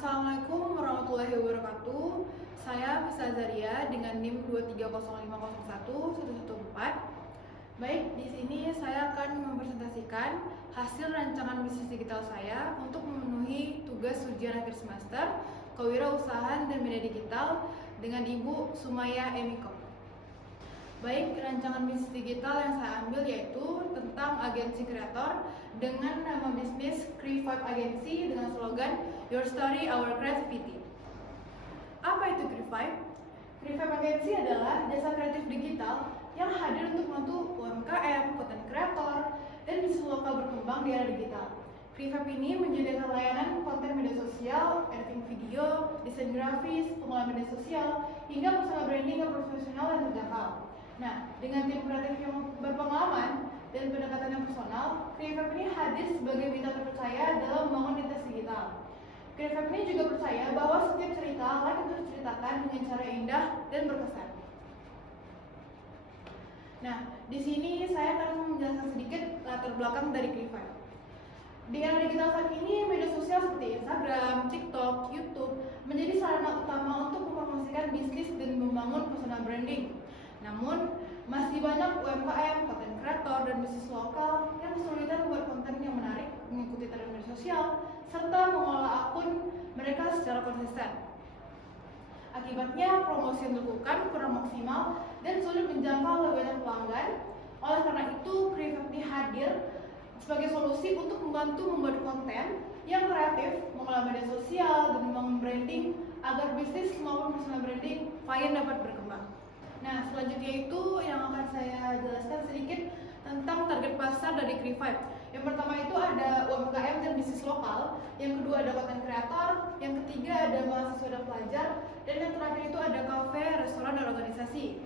Assalamualaikum warahmatullahi wabarakatuh. Saya Fisa Zaria dengan NIM 230501114. Baik, di sini saya akan mempresentasikan hasil rancangan bisnis digital saya untuk memenuhi tugas ujian akhir semester Kewirausahaan dan Media Digital dengan Ibu Sumaya Emiko. Baik, rancangan bisnis digital yang saya ambil yaitu tentang agensi kreator dengan nama bisnis Cre5 Agency dengan slogan Your Story, Our Creativity. Apa itu Cre5? Cre5 Agency adalah jasa kreatif digital yang hadir untuk membantu UMKM, konten kreator, dan bisnis lokal berkembang di era digital. Cre5 ini menyediakan layanan konten media sosial, editing video, desain grafis, pengolahan media sosial, hingga personal branding yang profesional dan terjangkau. Nah, dengan tim kreatif yang berpengalaman dan pendekatan yang personal, Cre5 ini hadir sebagai mitra terpercaya dalam membangun identitas digital. Cre5 ini juga percaya bahwa setiap cerita layak untuk diceritakan dengan cara indah dan berkesan. Nah, di sini saya akan menjelaskan sedikit latar belakang dari Cre5. Di era digital saat ini, media sosial seperti Instagram, TikTok, YouTube menjadi sarana utama untuk mempromosikan bisnis dan membangun personal branding. Namun, masih banyak UMKM, konten kreator, dan bisnis lokal yang kesulitan membuat konten yang menarik, mengikuti tren media sosial, serta mengelola akun mereka secara konsisten. Akibatnya, promosi yang dilakukan kurang maksimal dan sulit menjangkau lebih banyak pelanggan. Oleh karena itu, Cre5 ini hadir sebagai solusi untuk membantu membuat konten yang kreatif, mengelola media sosial, dan membangun branding agar bisnis maupun personal branding klien dapat berkembang. Nah, selanjutnya itu yang akan saya jelaskan sedikit tentang target pasar dari Cre5. Yang pertama itu ada UMKM dan bisnis lokal, yang kedua ada konten kreator, yang ketiga ada mahasiswa dan pelajar, dan yang terakhir itu ada kafe, restoran, dan organisasi.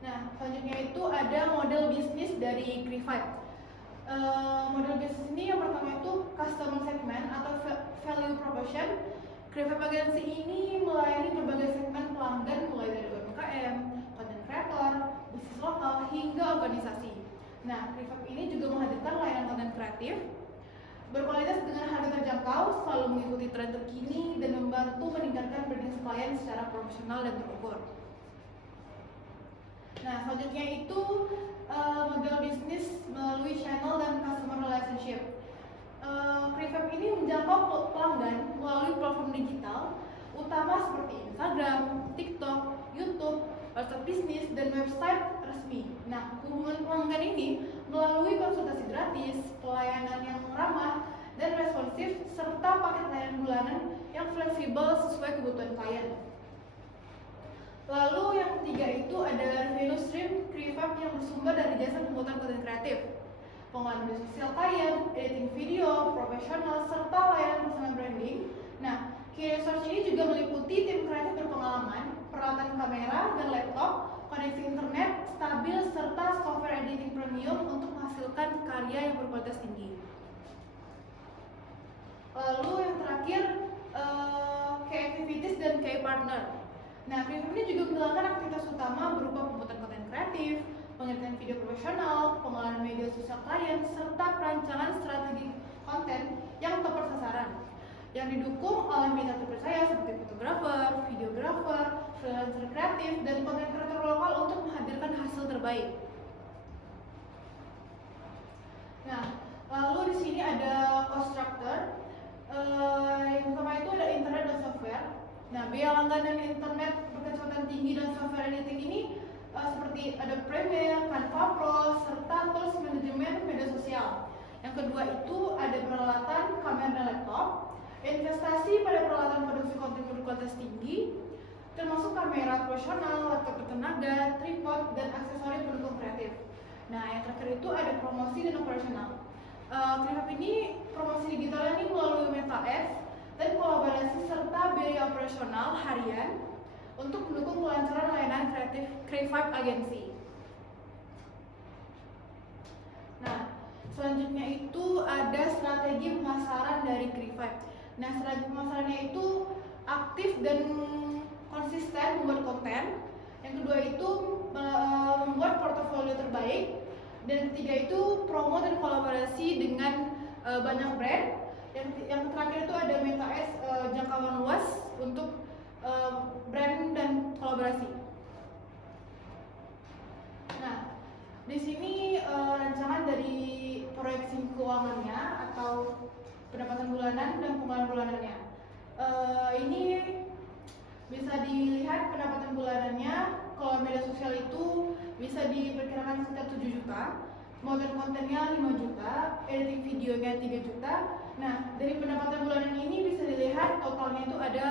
Nah, selanjutnya itu ada model bisnis dari Cre5. Model bisnis ini yang pertama itu customer segment atau value proposition. Cre5 Agency ini melayani berbagai segmen pelanggan mulai dari UMKM, konten kreator, bisnis lokal, hingga organisasi. Nah, Cre5 ini juga menghadirkan layanan konten kreatif berkualitas dengan harga terjangkau, selalu mengikuti tren terkini, dan membantu meningkatkan branding klien secara profesional dan terukur. Nah, selanjutnya itu model bisnis melalui channel dan customer relationship. Cre5 ini menjangkau pelanggan melalui platform digital utama seperti Instagram, TikTok, YouTube, WhatsApp bisnis, dan website resmi. Nah, hubungan pelanggan ini melalui konsultasi gratis, pelayanan yang ramah dan responsif, serta paket layanan bulanan yang fleksibel sesuai kebutuhan klien. Lalu yang ketiga itu ada revenue stream Cre5 yang bersumber dari jasa pembuatan konten kreatif, pengolahan media sosial klien, editing video, profesional, serta layanan personal branding. Nah, key resource ini juga meliputi tim kreatif berpengalaman, peralatan kamera dan laptop, koneksi internet stabil, serta software editing premium untuk menghasilkan karya yang berkualitas tinggi. Lalu yang terakhir, key activities dan key partner. Nah, Cre5 ini juga menjalankan aktivitas utama berupa pembuatan konten kreatif, pengeditan video profesional, pengolahan media sosial klien, serta perancangan strategi konten yang tepat sasaran, yang didukung oleh mitra terpercaya seperti fotografer, videografer, freelancer kreatif, dan konten kreator lokal untuk menghadirkan hasil terbaik. Nah, lalu di sini ada cost structure. Yang pertama itu ada internet dan software. Nah, biaya langganan internet berkecepatan tinggi dan software editing ini seperti ada Premiere, Canva Pro, serta tools manajemen media sosial. Yang kedua itu ada peralatan kamera dan laptop, investasi pada peralatan produksi konten berkualitas tinggi, termasuk kamera profesional, laptop bertenaga, tripod, dan aksesori pendukung kreatif. Nah, yang terakhir itu ada promosi dan operasional. Cre5 ini promosi digitalnya ini melalui Meta Ads dan kolaborasi serta biaya operasional harian untuk mendukung kelancaran layanan kreatif Cre5 Agency. Nah, selanjutnya itu ada strategi pemasaran dari Cre5. Nah, strategi pemasarannya itu aktif dan konsisten membuat konten. Yang kedua itu membuat portofolio terbaik. Dan ketiga itu promo dan kolaborasi dengan banyak brand. Yang terakhir itu ada Meta Ads keuangannya atau pendapatan bulanan dan pengeluaran bulanannya. Ini bisa dilihat pendapatan bulanannya. Kalau media sosial itu bisa diperkirakan sekitar 7 juta, pembuatan kontennya 5 juta, editing videonya 3 juta. Nah, dari pendapatan bulanan ini bisa dilihat totalnya itu ada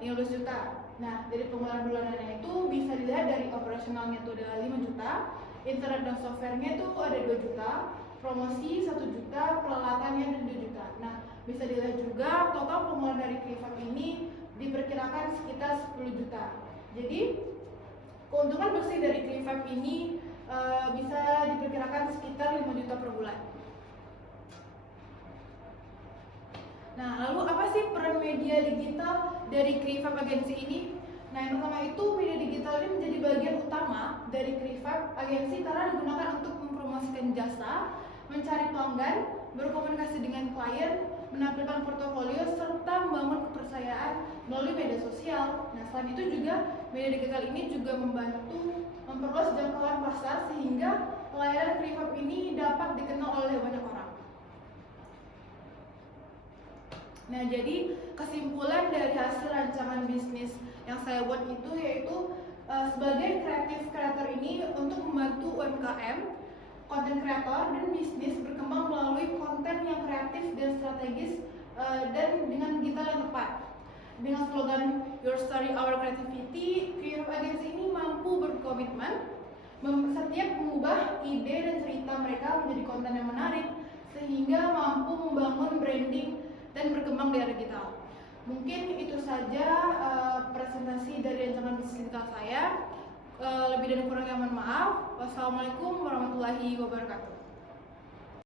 15 juta. Nah, dari pengeluaran bulanannya itu bisa dilihat dari operasionalnya itu ada 5 juta, internet dan softwarenya itu ada 2 juta, promosi 1 juta, peralatannya ada 2 juta. Nah, bisa dilihat juga total pengeluaran dari Krifak ini diperkirakan sekitar 10 juta. Jadi, keuntungan bersih dari Krifak ini bisa diperkirakan sekitar 5 juta per bulan. Nah, lalu apa sih peran media digital dari Krifak Agensi ini? Nah, yang pertama itu media digital ini menjadi bagian utama dari Krifak Agensi karena digunakan untuk mempromosikan jasa, mencari pelanggan, berkomunikasi dengan klien, menampilkan portofolio, serta membangun kepercayaan melalui media sosial. Nah, selain itu juga media digital ini juga membantu memperluas jangkauan pasar sehingga pelayanan Krifak ini dapat dikenal oleh banyak orang. Nah, jadi kesimpulan dari hasil rancangan bisnis yang saya buat itu yaitu sebagai kreatif kreator ini untuk membantu UMKM, konten kreator dan bisnis berkembang melalui konten yang kreatif dan strategis dan dengan digital yang tepat. Dengan slogan Your Story Our Creativity, Krifak Agensi ini mampu berkomitmen setiap mengubah ide dan cerita mereka menjadi konten yang menarik sehingga mampu membangun branding dan berkembang di era digital. Mungkin itu saja presentasi dari rancangan bisnis digital saya. Lebih dan kurangnya mohon maaf. Wassalamualaikum warahmatullahi wabarakatuh.